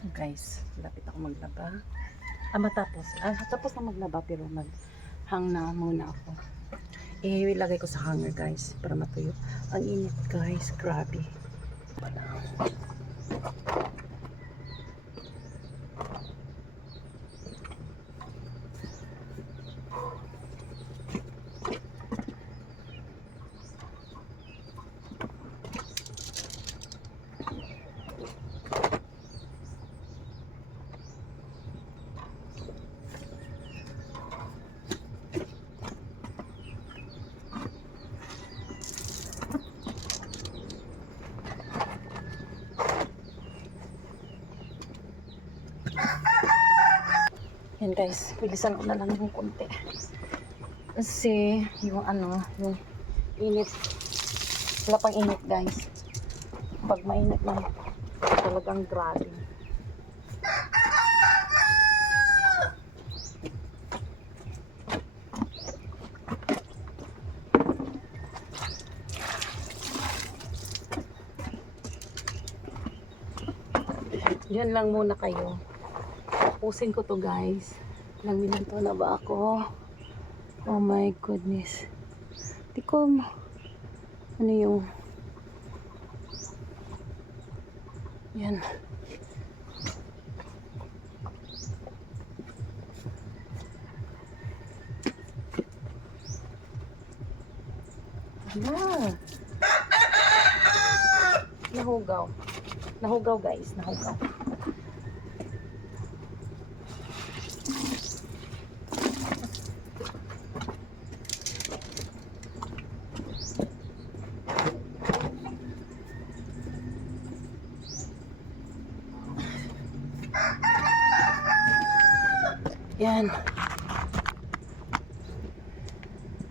Guys, lapit ako maglaba. Tapos na maglaba pero mag-hang na muna ako. Ilagay ko sa hanger guys para matuyo. Ang init guys, grabe. Yan guys, bilisan ko na lang yung konti. Kasi yung yung init. Wala pang init guys. Pag mainit na, talagang grabe. Diyan lang muna kayo. Tapusin ko to guys. Ilang minuto na ba ako? Oh my goodness. Di ko ano yung yan. Nahugaw. Nahugaw guys, nahugaw. Yan.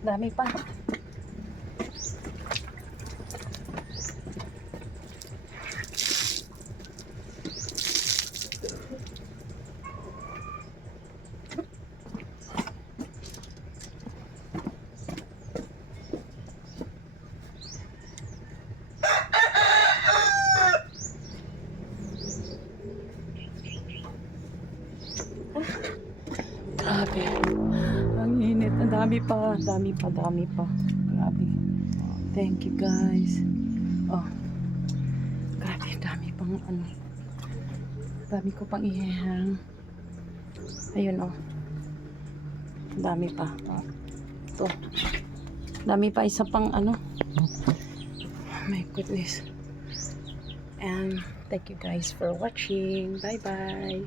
Dami pa. Grabe. Ang init. Ang dami pa. Dami pa. Grabe. Thank you guys. Oh. Grabe. Dami pang Dami ko pang ihahang. Ayun oh. Dami pa. Oh. Ito. Dami pa. Isa pang Oh my goodness. And thank you guys for watching. Bye bye.